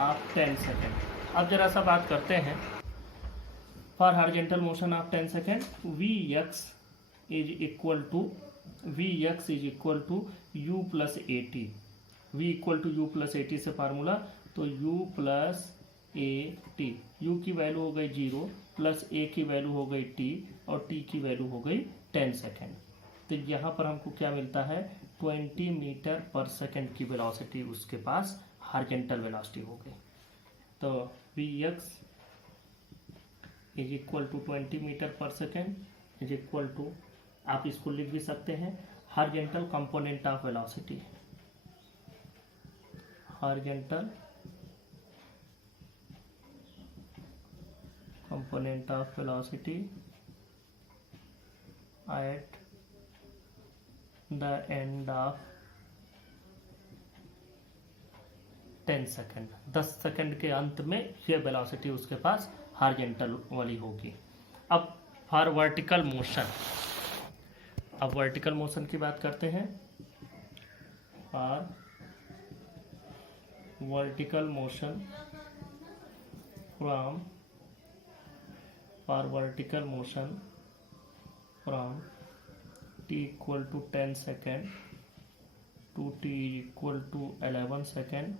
of 10 second. अब जरा सा बात करते हैं for horizontal motion of 10 second, Vx is equal to u plus A T. v equal to u plus A T से formula, तो u plus ए T, u की value हो गई 0, प्लस a की वैल्यू हो गई t, और t की वैल्यू हो गई 10 सेकेंड। तो यहाँ पर हमको क्या मिलता है, 20 मीटर पर सेकेंड की वेलोसिटी उसके पास हॉरिजॉन्टल वेलोसिटी हो गई। तो Vx is equal to 20 metre पर सेकेंड इज इक्वल टू, आप इसको लिख भी सकते हैं, horizontal component of velocity, horizontal component of velocity at the end of 10 second. 10 second के अंत में ये वेलोसिटी उसके पास हॉरिजॉन्टल वाली होगी। अब फॉर वर्टिकल मोशन, अब वर्टिकल मोशन की बात करते हैं। For vertical motion from, for vertical motion from t equal to 10 second to t equal to 11 second.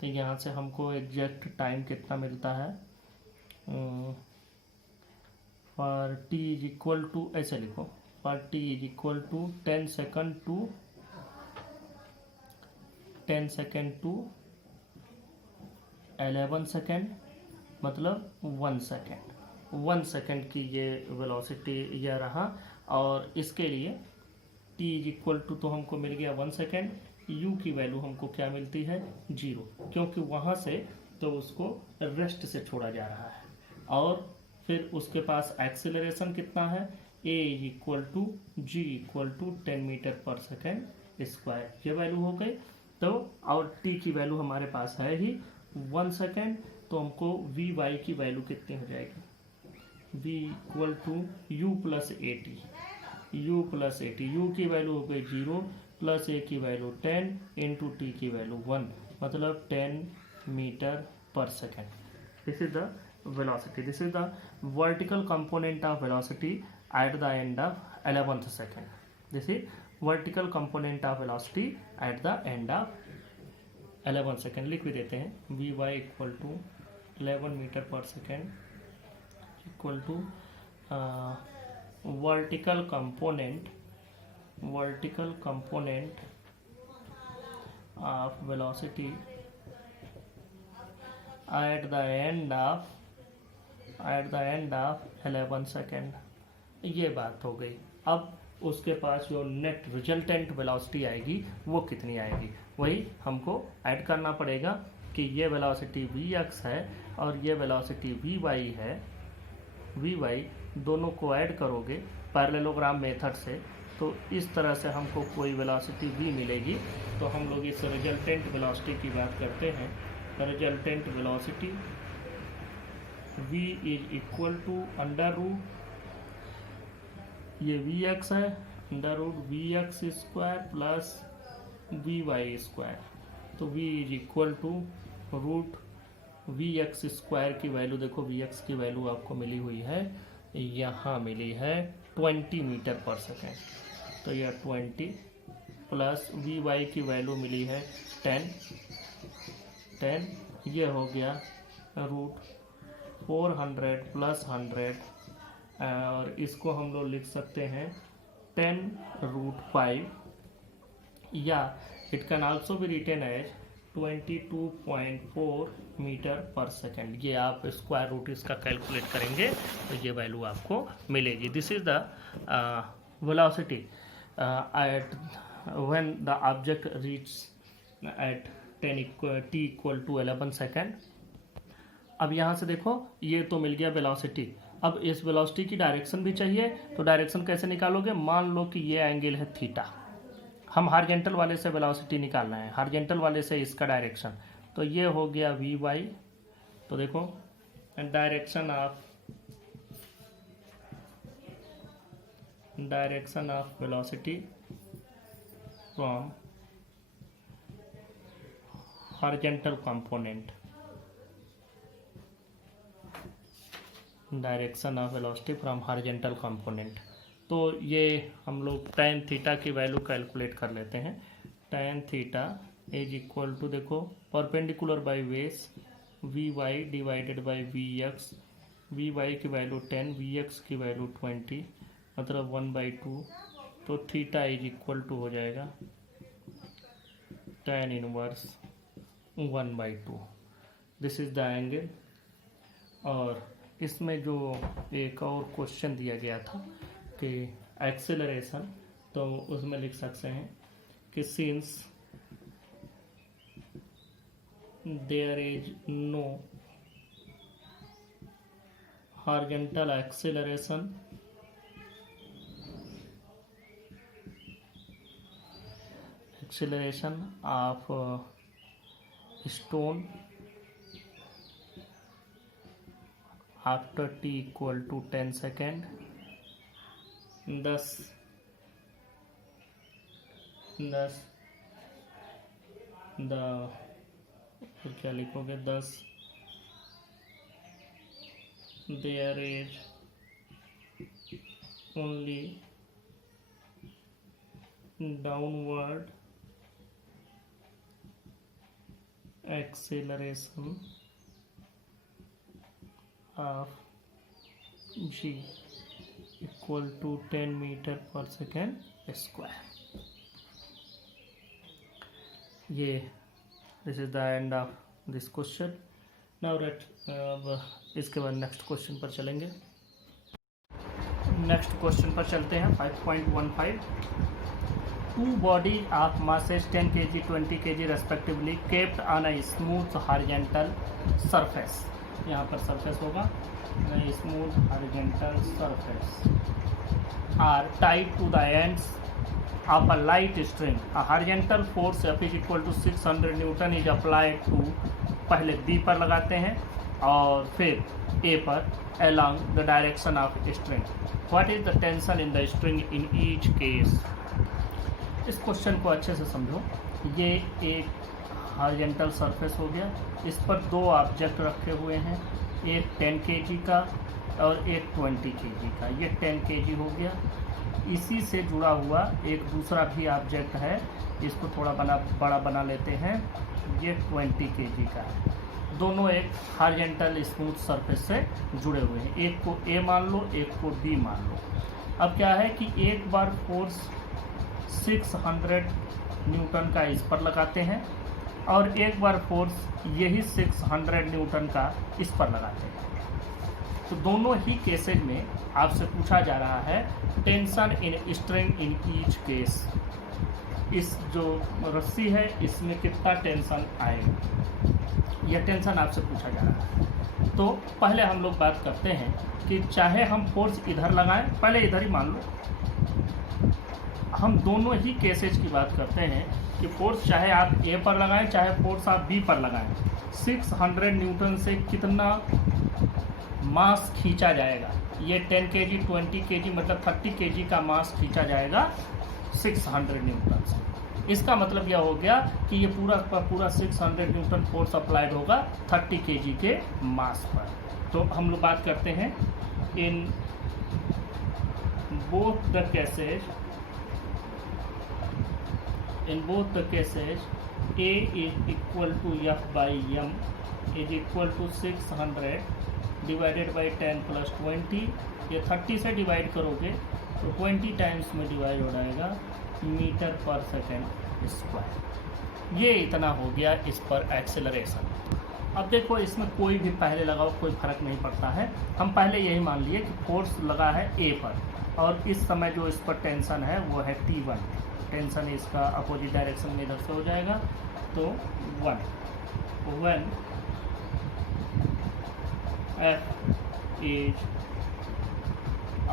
तो यहाँ से हमको एग्जैक्ट टाइम कितना मिलता है, for t is equal to, ऐसे लिखो, for t is equal to 10 second to 11 second, मतलब 1 सेकेंड। 1 सेकेंड की ये वेलोसिटी यह रहा, और इसके लिए t इज इक्वल टू तो हमको मिल गया 1 सेकेंड, u की वैल्यू हमको क्या मिलती है 0, क्योंकि वहाँ से तो उसको रेस्ट से छोड़ा जा रहा है। और फिर उसके पास एक्सेलरेशन कितना है, a is equal to g equal to 10 metre पर सेकेंड स्क्वायर, ये वैल्यू हो गई। तो और t की वैल्यू हमारे पास है ही 1 सेकेंड, तो हमको vy की वैल्यू कितनी हो जाएगी, v equal to u plus A T, u plus A T, u की वैल्यू हो गई 0 प्लस a की वैल्यू 10 इंटू टी की वैल्यू 1, मतलब 10 मीटर पर second. This is the velocity. This is the vertical component of velocity at the end of 11th second. This is vertical component of velocity at the end of 11th second. लिख भी देते हैं vy equal to 11 metre पर second equal to vertical component of velocity at the end of 11 second. ये बात हो गई. अब उसके पास जो नेट रिजल्टेंट वेलोसिटी आएगी वो कितनी आएगी, वही हमको ऐड करना पड़ेगा कि ये वेलोसिटी vx है और ये वेलोसिटी vy है. vy दोनों को ऐड करोगे पैरेललोग्राम मेथड से, तो इस तरह से हमको कोई वेलोसिटी v मिलेगी. तो हम लोग इस रिजल्टेंट वेलोसिटी की बात करते हैं. Resultant velocity v is equal to under root, ये vx है, under root vx square plus vy square. तो v is equal to root vx square की वैल्यू देखो, vx की वैल्यू आपको मिली हुई है, यहाँ मिली है 20 मीटर पर सेकेंड. तो यह 20 प्लस vy की वैल्यू मिली है 10, ये हो गया रूट 400 प्लस 100, और इसको हम लोग लिख सकते हैं 10 रूट 5, या it can also be written as 22.4 metre पर सेकेंड. ये आप स्क्वायर रूट इसका कैलकुलेट करेंगे तो ये वैल्यू आपको मिलेगी. This is the velocity at when the object reach at t equal to 11 second. अब यहाँ से देखो ये तो मिल गया वेलोसिटी. अब इस वेलोसिटी की डायरेक्शन भी चाहिए, तो डायरेक्शन कैसे निकालोगे. मान लो कि ये एंगल है थीटा, हम हार्जेंटल वाले से वेलोसिटी निकाल रहे हैं, हार्जेंटल वाले से इसका डायरेक्शन. तो ये हो गया vy. तो देखो direction of velocity from horizontal component, direction of velocity from horizontal component. तो ये हम लोग tan थीटा की वैल्यू कैलकुलेट कर लेते हैं. tan theta is equal to देखो perpendicular by base vy divided by vx. vy की वैल्यू 10, vx की वैल्यू 20, मतलब 1/2. तो थीटा इज इक्वल टू हो जाएगा tan inverse 1/2. This is the angle. और इसमें जो एक और क्वेश्चन दिया गया था कि एक्सेलरेशन, तो उसमें लिख सकते हैं कि since there is no horizontal acceleration of stone after t equal to 10 second, thus the फिर क्या लिखोगे, thus there is only downward acceleration of g equal to 10 meter per second square. ये this is the end of this question. Now इसके बाद next question पर चलेंगे. Next question पर चलते हैं. 5.15 to body of masses 10 kg 20 kg respectively kept on a smooth horizontal surface. यहाँ पर सरफेस होगा, smooth horizontal surface are tied to the ends of a light string. A horizontal force F is equal to 600 newton is applied to, पहले B पर लगाते हैं, और फिर ए पर along the direction of string. What is the tension in the string in each case? इस question को अच्छे से समझो। ये एक हॉरिजॉन्टल सरफेस हो गया, इस पर दो ऑब्जेक्ट रखे हुए हैं, एक 10 kg का और एक 20 kg का। ये 10 kg हो गया। इसी से जुड़ा हुआ एक दूसरा भी ऑब्जेक्ट है, इसको थोड़ा बड़ा बना लेते हैं, ये 20 kg का है। दोनों एक हॉरिजॉन्टल स्मूथ सरफेस से जुड़े हुए हैं। एक को ए मान लो, एक को बी मान लो। अब क्या है कि एक बार फोर्स 600 न्यूटन का इस पर लगाते हैं और एक बार फोर्स यही 600 न्यूटन का इस पर लगाते हैं। तो दोनों ही केसेज में आपसे पूछा जा रहा है tension in string in each case. इस जो रस्सी है इसमें कितना टेंशन आएगा, यह टेंशन आपसे पूछा जा रहा है। तो पहले हम लोग बात करते हैं कि चाहे हम फोर्स इधर लगाएं, पहले इधर ही मान लो, हम दोनों ही केसेज की बात करते हैं कि फोर्स चाहे आप ए पर लगाएं चाहे फोर्स आप बी पर लगाएं, 600 न्यूटन से कितना मास खींचा जाएगा। ये 10 kg 20 kg मतलब 30 kg का मास खींचा जाएगा 600 न्यूटन से। इसका मतलब यह हो गया कि ये पूरा 600 न्यूटन फोर्स अप्लाइड होगा 30 kg के मास पर। तो हम लोग बात करते हैं in both the cases A is equal to F by M is equal to 600 divided by 10 plus 20। ये 30 से डिवाइड करोगे तो 20 टाइम्स में डिवाइड हो जाएगा मीटर पर सेकेंड स्क्वायर। ये इतना हो गया इस पर एक्सेलरेशन। अब देखो इसमें कोई भी पहले लगाओ कोई फर्क नहीं पड़ता है। हम पहले यही मान लिए कि फोर्स लगा है ए पर और इस समय जो इस पर टेंशन है वो है T1। टेंशन इसका अपोजिट डायरेक्शन में इधर से हो जाएगा तो 1 F is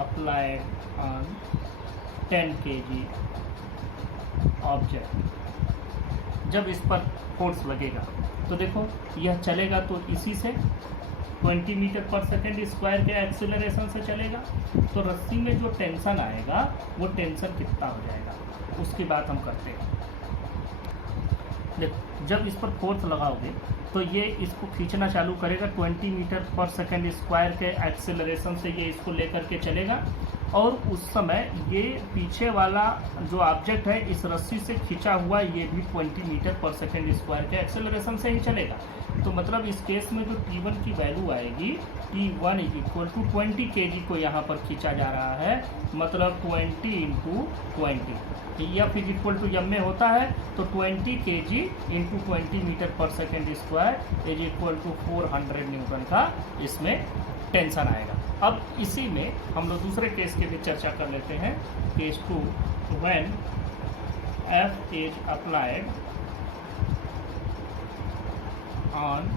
applied on 10 kg object. जब इस पर फोर्स लगेगा तो देखो यह चलेगा तो इसी से 20 मीटर पर सेकेंड स्क्वायर के एक्सीलरेशन से चलेगा। तो रस्सी में जो टेंशन आएगा वो टेंशन कितना हो जाएगा उसकी बात हम करते हैं। देखो जब इस पर फोर्स लगाओगे तो ये इसको खींचना चालू करेगा 20 मीटर पर सेकेंड स्क्वायर के एक्सेलरेशन से ये इसको लेकर के चलेगा और उस समय ये पीछे वाला जो ऑब्जेक्ट है इस रस्सी से खींचा हुआ ये भी 20 मीटर पर सेकेंड स्क्वायर के एक्सेलरेशन से ही चलेगा। तो मतलब इस केस में जो T1 की वैल्यू आएगी T1 is equal to 20 kg को यहाँ पर खींचा जा रहा है, मतलब 20 into 20। F is equal to M में होता है तो 20 kg इंटू 20 मीटर पर second square is equal to 400 newton का इसमें टेंशन आएगा। अब इसी में हम लोग दूसरे केस की भी चर्चा कर लेते हैं। Case 2 when F is applied on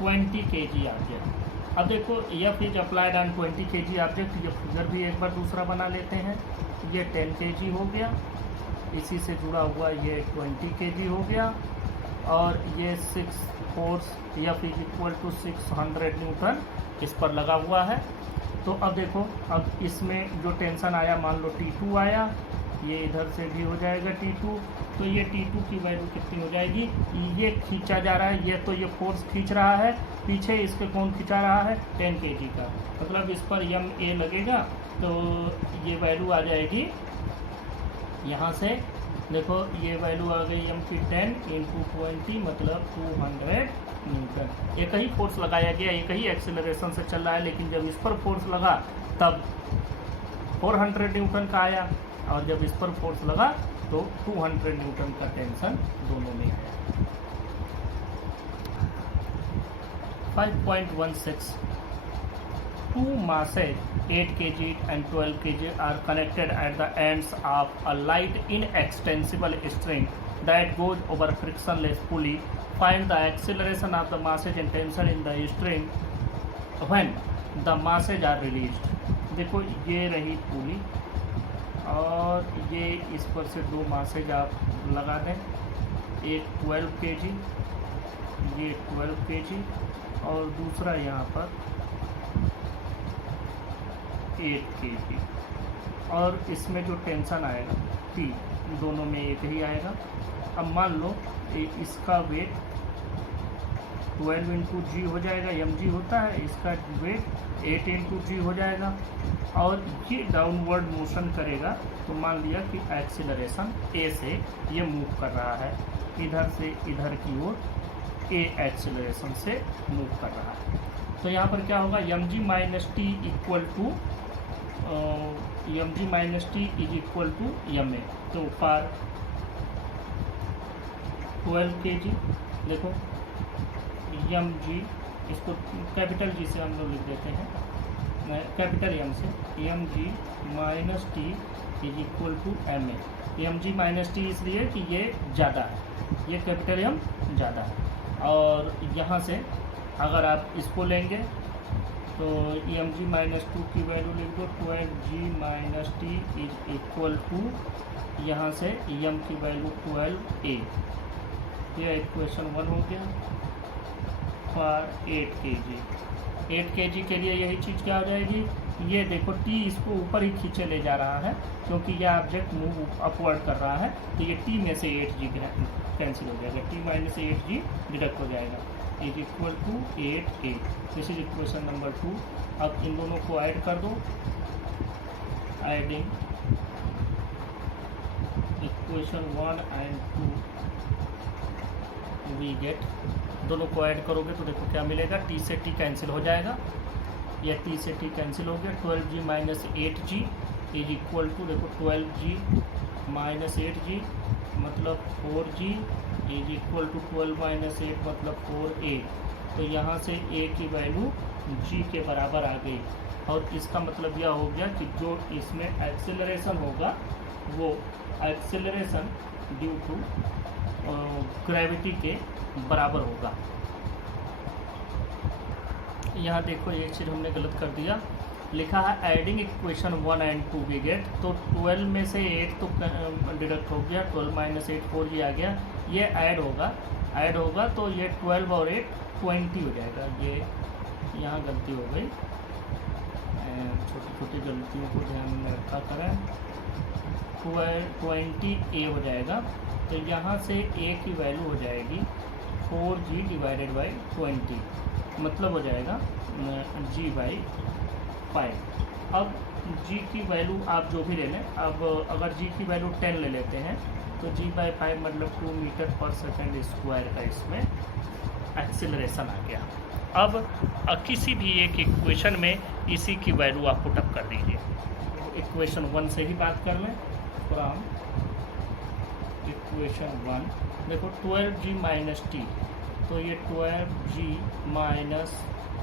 20 kg object. अब देखो F is applied on 20 kg object, ये फिगर भी एक बार दूसरा बना लेते हैं। ये 10 kg हो गया, इसी से जुड़ा हुआ ये 20 kg हो गया और ये 6 force F is equal to 600 newton इस पर लगा हुआ है। तो अब देखो अब इसमें जो टेंशन आया मान लो T2 आया, ये इधर से भी हो जाएगा T2। तो ये T2 की वैल्यू कितनी हो जाएगी, ये खींचा जा रहा है, ये तो ये फोर्स खींच रहा है, पीछे इसके कौन खींचा रहा है 10 kg का, मतलब इस पर MA लगेगा। तो ये वैल्यू आ जाएगी यहाँ से, देखो ये वैल्यू आ गई M की 10 इंटू 20 मतलब 200 न्यूटन। एक ही फोर्स लगाया गया, एक ही एक्सेलरेशन से चल रहा है, लेकिन जब इस पर फोर्स लगा तब 400 न्यूटन का आया और जब इस पर फोर्स लगा तो 200 न्यूटन का टेंशन दोनों में आया। 5.16 Two masses 8 kg and 12 kg are connected at the ends of a light inextensible string that goes over frictionless pulley. Find the acceleration of the masses and tension in the string when the masses are released. देखो ये रही पुली और ये इस पर से दो masses आप लगा दें, एक 12 kg, ये 12 kg और दूसरा यहाँ पर 8 kg, और इसमें जो टेंशन आएगा T, दोनों में एक ही आएगा। अब मान लो इसका वेट 12 इंटू जी हो जाएगा, mg होता है, इसका वेट 8 इंटू जी हो जाएगा, और ये डाउनवर्ड मोशन करेगा। तो मान लिया कि एक्सीलरेशन ए से ये मूव कर रहा है, इधर से इधर की ओर ए एक्सीलरेशन से मूव कर रहा है। तो यहाँ पर क्या होगा, mg minus T equal to mg minus T is equal to ma। तो फॉर 12 kg देखो mg, इसको कैपिटल जी से हम लोग लिख देते हैं, कैपिटल एम से, mg minus T is equal to ma। mg minus T इसलिए कि ये ज़्यादा है, ये कैपिटल एम ज़्यादा है। और यहाँ से अगर आप इसको लेंगे तो mg माइनस 2 की वैल्यू लिख दो, 12g minus T is equal to, यहाँ से m की वैल्यू 12a। यह इक्वेशन 1 हो गया फॉर 8 kg। 8 kg के लिए यही चीज़ क्या हो जाएगी, ये देखो t इसको ऊपर ही खींचे ले जा रहा है क्योंकि यह ऑब्जेक्ट मूव अपवर्ड कर रहा है, तो ये t में से 8g कैंसिल हो जाएगा, t माइनस 8g डिडक्ट हो जाएगा, is equal to 8a। This is equation number 2। अब इन दोनों को ऐड कर दो, adding equation 1 and 2 we get, दोनों को ऐड करोगे तो देखो क्या मिलेगा, t से t कैंसिल हो जाएगा, यह t से t कैंसिल हो गया, 12g minus 8g is equal to, देखो 12g माइनस 8g मतलब 4g is equal to 12 minus 8 मतलब 4a। तो यहाँ से a की वैल्यू g के बराबर आ गई, और इसका मतलब यह हो गया कि जो इसमें एक्सेलरेशन होगा वो एक्सेलरेशन ड्यू टू ग्रेविटी के बराबर होगा। यहाँ देखो एक चीज़ हमने गलत कर दिया, लिखा है adding equation 1 and 2 we get, तो 12 में से 8 तो डिडक्ट हो गया, 12 माइनस 8 4 आ गया, ये ऐड होगा तो ये 12 और 8 20 हो जाएगा। ये यहाँ गलती हो गई, छोटी छोटी गलतियों को ध्यान में रखा करें। 20a हो जाएगा, तो यहाँ से a की वैल्यू हो जाएगी 4g डिवाइडेड बाई 20, मतलब हो जाएगा g बाई 5। अब g की वैल्यू आप जो भी ले लें, अब अगर g की वैल्यू 10 ले लेते हैं तो g बाई 5 मतलब 2 मीटर पर सेकेंड स्क्वायर का इसमें एक्सेलरेशन आ गया। अब किसी भी एक इक्वेशन में इसी की वैल्यू आप पुट अप कर दीजिए। इक्वेशन 1 से ही बात कर लें, फ्रॉम इक्वेशन 1 देखो 12g माइनस टी, तो ये 12g minus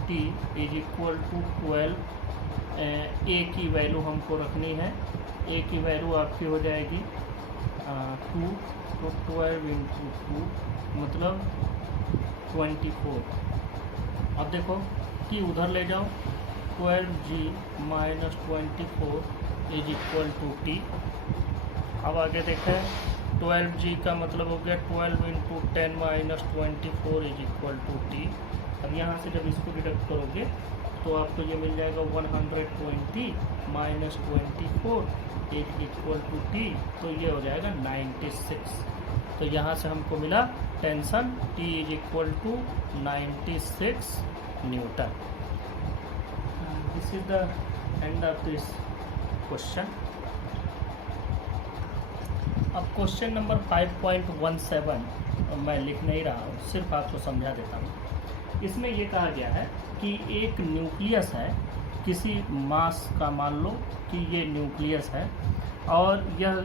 T is equal to 12, a की वैल्यू हमको रखनी है, a की वैल्यू आपकी हो जाएगी 2, तो 12 इंटू 2 मतलब 24। अब देखो कि उधर ले जाओ, 12g minus 24 is equal to T. अब आगे देखें, 12g का मतलब हो गया 12 इंटू 10 minus 24 is equal to T. अब यहाँ से जब इसको डिडक्ट करोगे तो आपको ये मिल जाएगा 120 minus 24 is equal to T, तो ये हो जाएगा 96। तो यहाँ से हमको मिला tension T is equal to 96 newton. This is the end of this question. अब क्वेश्चन नंबर 5.17 मैं लिख नहीं रहा हूँ, सिर्फ आपको समझा देता हूँ। इसमें ये कहा गया है कि एक न्यूक्लियस है, किसी मास का, मान लो कि ये न्यूक्लियस है और यह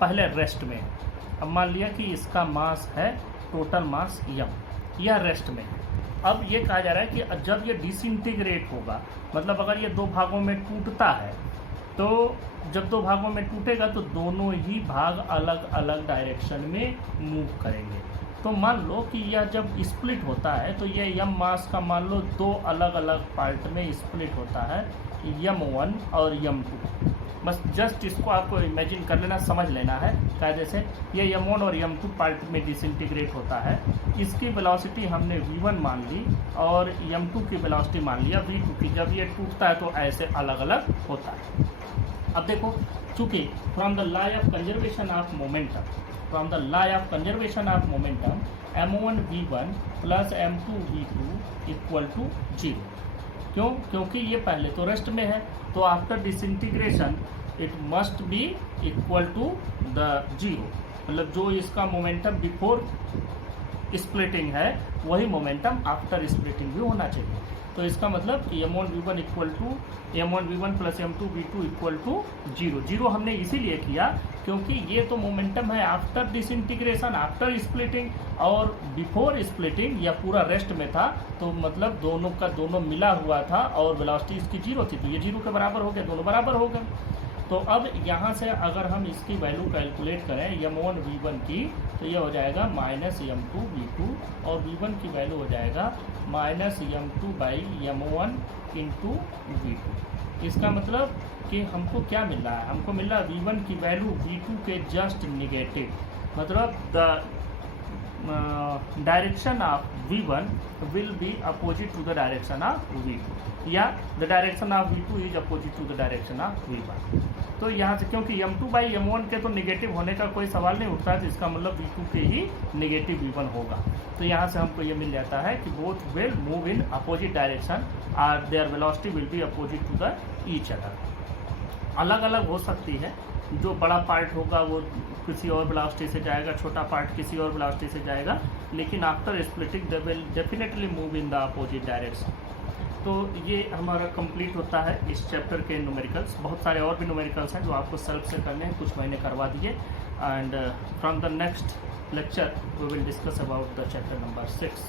पहले रेस्ट में। अब मान लिया कि इसका मास है, टोटल मास m, यह रेस्ट में। अब ये कहा जा रहा है कि जब ये डिसइंटीग्रेट होगा, मतलब अगर ये दो भागों में टूटता है, तो जब दो भागों में टूटेगा तो दोनों ही भाग अलग अलग डायरेक्शन में मूव करेंगे। तो मान लो कि यह जब स्प्लिट होता है तो ये m मास का मान लो दो अलग अलग पार्ट में स्प्लिट होता है, m1 और m2। बस जस्ट इसको आपको इमेजिन कर लेना, समझ लेना है कायदे से। ये m1 और m2 पार्ट में डिसइंटीग्रेट होता है। इसकी वेलोसिटी हमने v1 मान ली और m2 की वेलोसिटी मान लिया v2 की। जब ये टूटता है तो ऐसे अलग अलग होता है। अब देखो, चूंकि from the law of conservation of momentum m1 v1 plus m2 v2 equal to 0। क्यों? क्योंकि ये पहले तो रेस्ट में है, तो after disintegration it must be equal to the 0। मतलब जो इसका मोमेंटम बिफोर स्प्लिटिंग है वही मोमेंटम आफ्टर स्प्लिटिंग भी होना चाहिए। तो इसका मतलब कि m1 v1 equal to m1 v1 plus m2 v2 equal to 0। 0 हमने इसीलिए किया क्योंकि ये तो मोमेंटम है आफ्टर डिसइंटीग्रेशन, आफ्टर स्प्लिटिंग, और बिफोर स्प्लिटिंग या पूरा रेस्ट में था, तो मतलब दोनों का दोनों मिला हुआ था और वेलोसिटी इसकी 0 थी, तो ये 0 के बराबर हो गया, दोनों बराबर हो गए। तो अब यहाँ से अगर हम इसकी वैल्यू कैलकुलेट करें m1 v1 की, तो ये हो जाएगा माइनस m2 v2 और v1 की वैल्यू हो जाएगा minus m2 by m1 into v2। इसका मतलब कि हमको क्या मिल रहा है? हमको मिल रहा है v1 की वैल्यू v2 के जस्ट निगेटिव, मतलब the direction of v1 will be opposite to the direction of v2, या the direction of v2 is opposite to the direction of v1। तो यहाँ से क्योंकि m2 बाई m1 के तो निगेटिव होने का कोई सवाल नहीं उठता है, तो इसका मतलब v2 के ही निगेटिव v1 होगा। तो यहाँ से हमको ये मिल जाता है कि both will move in opposite direction और their velocity will be opposite to the each other. अलग अलग हो सकती है, जो बड़ा पार्ट होगा वो किसी और वेलोसिटी से जाएगा, छोटा पार्ट किसी और वेलोसिटी से जाएगा, लेकिन after splitting they will definitely move in the opposite direction. तो ये हमारा कंप्लीट होता है इस चैप्टर के न्यूमेरिकल्स। बहुत सारे और भी न्यूमेरिकल्स हैं जो आपको सेल्फ से करने हैं, कुछ मैंने करवा दिए। And from the next lecture we will discuss about the chapter number 6.